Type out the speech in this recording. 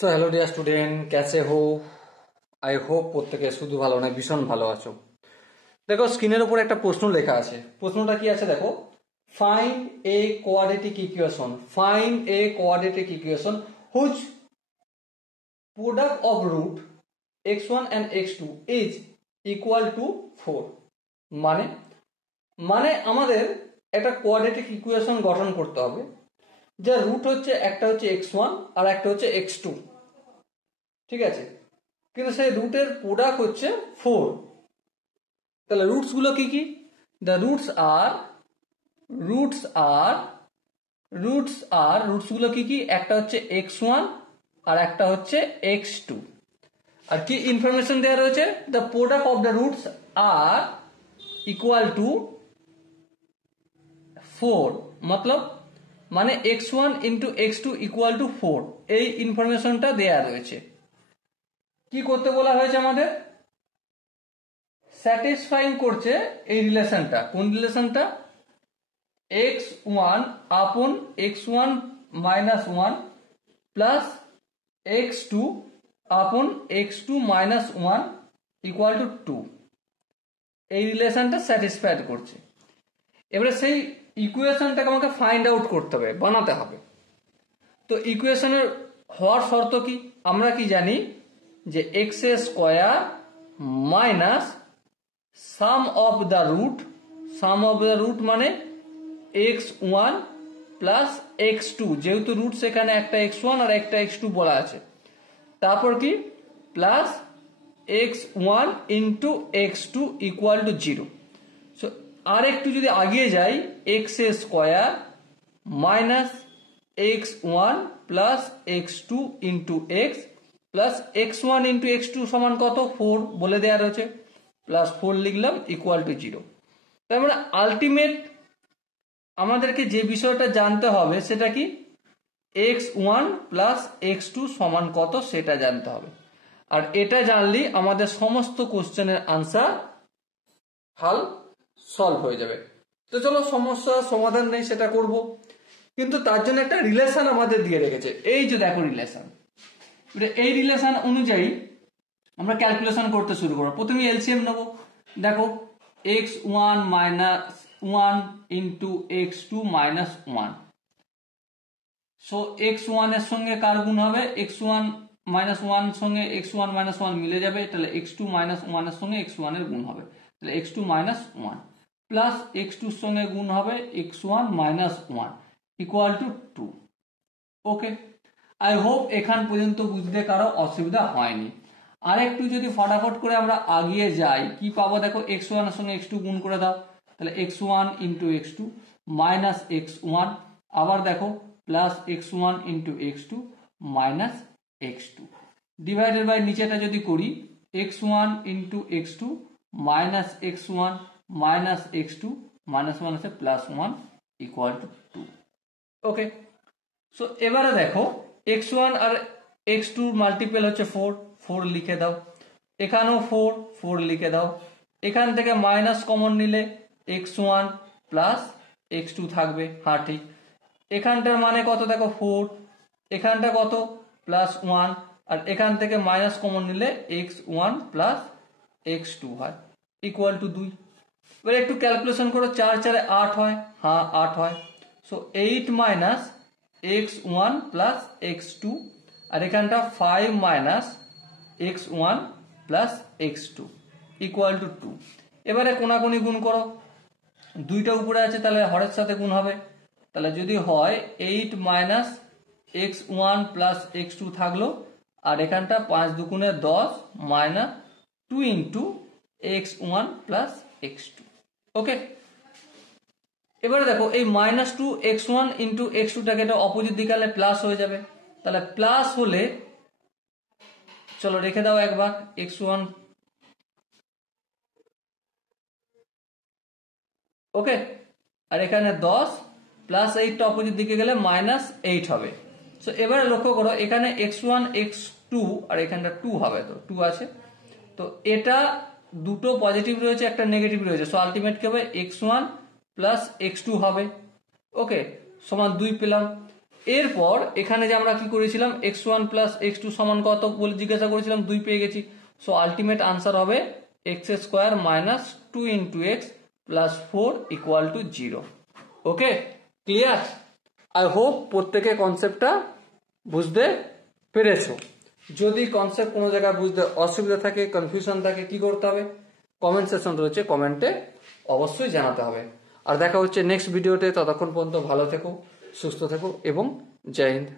So hello dear student, कैसे हो? I hope প্রত্যেকে শুধু ভালো নয়, ভীষণ ভালো আছো। দেখো স্ক্রিনের উপর একটা প্রশ্ন লেখা আছে। প্রশ্নটা কি আছে দেখো, find a quadratic equation, find a quadratic equation which product of root x1 and x2 is equal to 4। মানে মানে আমাদের একটা কোয়াড্রেটিক ইকুয়েশন গঠন করতে হবে যার রুট হচ্ছে, একটা হচ্ছে x1 আর একটা হচ্ছে x2, ঠিক আছে, কিন্তু সেই রুটের প্রোডাক্ট হচ্ছে 4। তাহলে রুটস গুলো কি কি? দ্য রুটস গুলো কি কি? একটা হচ্ছে x1 আর একটা হচ্ছে x2। আর কি ইনফরমেশন দেওয়া রয়েছে? The product of the roots are equal to 4, মতলব মানে x1 into x2 equal to 4, এই ইনফরমেশনটা দেয়া রয়েছে। কি করতে বলা হয়েছে আমাদের? স্যাটিসফাইং করছে এই রিলেশনটা। কোন রিলেশনটা? x1 আপন x1 মাইনাস 1 প্লাস x2 আপন x2 মাইনাস 1 ইকুয়াল টু 2, এই রিলেশনটা স্যাটিসফাইড করছে। এবারে সেই ইকুয়েশনটাকে আমাকে ফাইন্ড আউট করতে হবে, বানাতে হবে। তো ইকুয়েশনের হওয়ার শর্ত কি? আমরা কি জানি যে x square minus sum of the root মানে x1 প্লাস x2, যেহেতু রুট সেখানে একটা x1 আর একটা x2 বলা আছে, তারপর কি plus x1 into x2 equal to 0। So আর একটু যদি আগিয়ে যাই, x square minus x1 plus x2 into x plus x1 into x2 সমান কত? 4 বলে দেওয়া রয়েছে, প্লাস 4 লিখলাম ইকুয়াল টু 0। তার মানে আলটিমেট আমাদেরকে যে বিষয়টা জানতে হবে সেটা কি? x1 প্লাস x2 সমান কত সেটা জানতে হবে। আর এটা জানলেই আমাদের সমস্ত কোশ্চেনের আনসার সলভ হয়ে যাবে। তো চলো, সমস্যার সমাধান নেই, সেটা করব, কিন্তু তার জন্য একটা রিলেশন আমাদের দিয়ে রেখেছে। এই যে দেখো রিলেশন, এই রিলেশন অনুযায়ী আমরা ক্যালকুলেশন করতে শুরু করবো। প্রথমে এলসিএম নেবো। দেখো x1 minus 1 into x2 minus 1, so x1 এর সঙ্গে কার গুণ হবে? x1 মাইনাস 1 সঙ্গে x1 মাইনাস 1 মিলে যাবে, তাহলে x2 মাইনাস 1 এর সঙ্গে x1 এর গুণ হবে, তাহলে x2 মাইনাস 1 প্লাস x2 এর সঙ্গে গুণ হবে x1 minus 1 equal to 2। Okay, I hope এখান পর্যন্ত বুঝতে কারো অসুবিধা হয়নি। আর একটু যদি ফটাফট করে আমরা আগিয়ে যাই, কি পাবো? দেখো x1 এর সঙ্গে x2 গুণ করে দাও, তাহলে x1 into x2 minus x1, আবার দেখো plus x1 into x2 minus x2, divided by নিচেটা যদি করি x1 into x2 minus x1 minus x2 minus 1 আছে plus 1 equal to 2। Okay, so এবারে দেখো x1 আর x2 মাল্টিপল হচ্ছে 4, 4 লিখে দাও, এখানেও 4, 4 লিখে দাও। এখান থেকে মাইনাস কমন নিলে x1 প্লাস x2 থাকবে, হ্যাঁ ঠিক। এখানটার মানে কত? দেখো 4, এখানটা কত? প্লাস 1, আর এখান থেকে মাইনাস কমন নিলে x1 প্লাস x2 হয় ইকুয়াল টু 2। এবার একটু ক্যালকুলেশন করো, 4 4 8 হয়, হ্যাঁ 8 হয়। So 8 minus x1 plus x2, আর এখানটা 5 minus x1 plus x2 equal two 2। এবারে কোনাকুনি গুণ করো, দুইটা উপরে আছে তাহলে হরের সাথে গুণ হবে, তাহলে যদি হয় 8 মাইনাস x1 প্লাস x2 থাকলো, আর এখানটা 5 দুগুণে 10 minus 2 into x1 plus x2। ওকে, এবারে দেখো এই মাইনাস 2 x1 ইন্টু x2 টাকে এটা অপোজিট দিকে আনলে প্লাস হয়ে যাবে, তাহলে প্লাস হলে চলো রেখে দাও একবার x1। ওকে, আর এখানে 10 প্লাস 8টা অপোজিট দিকে গেলে মাইনাস 8 হবে। সো এবারে লক্ষ্য করো, এখানে x1 x2 আর এখানটা 2 হবে, তো 2 আছে, তো এটা দুটো পজিটিভ রয়েছে, একটা নেগেটিভ রয়েছে, সো আলটিমেট কি হবে? x1 প্লাস x2 হবে। ওকে, সমান 2 পেলাম। এরপর এখানে যে আমরা কি করেছিলাম x1 প্লাস x2 সমান কত বলে জিজ্ঞাসা করেছিলাম, 2 পেয়ে গেছি। সো আলটিমেট আনসার হবে x square minus 2 into x plus 4 equal to 0। Okay, clear? I hope প্রত্যেকে কনসেপ্টটা বুঝতে পেরেছো। যদি কনসেপ্ট কোনো জায়গায় বুঝতে অসুবিধা থাকে, কনফিউশন থাকে, কি করতে হবে? কমেন্ট সেকশন রয়েছে, কমেন্টে অবশ্যই জানাতে হবে। আর দেখা হচ্ছে নেক্সট ভিডিওতে। ততক্ষণ পর্যন্ত ভালো থেকো, সুস্থ থেকো এবং জয় হিন্দ।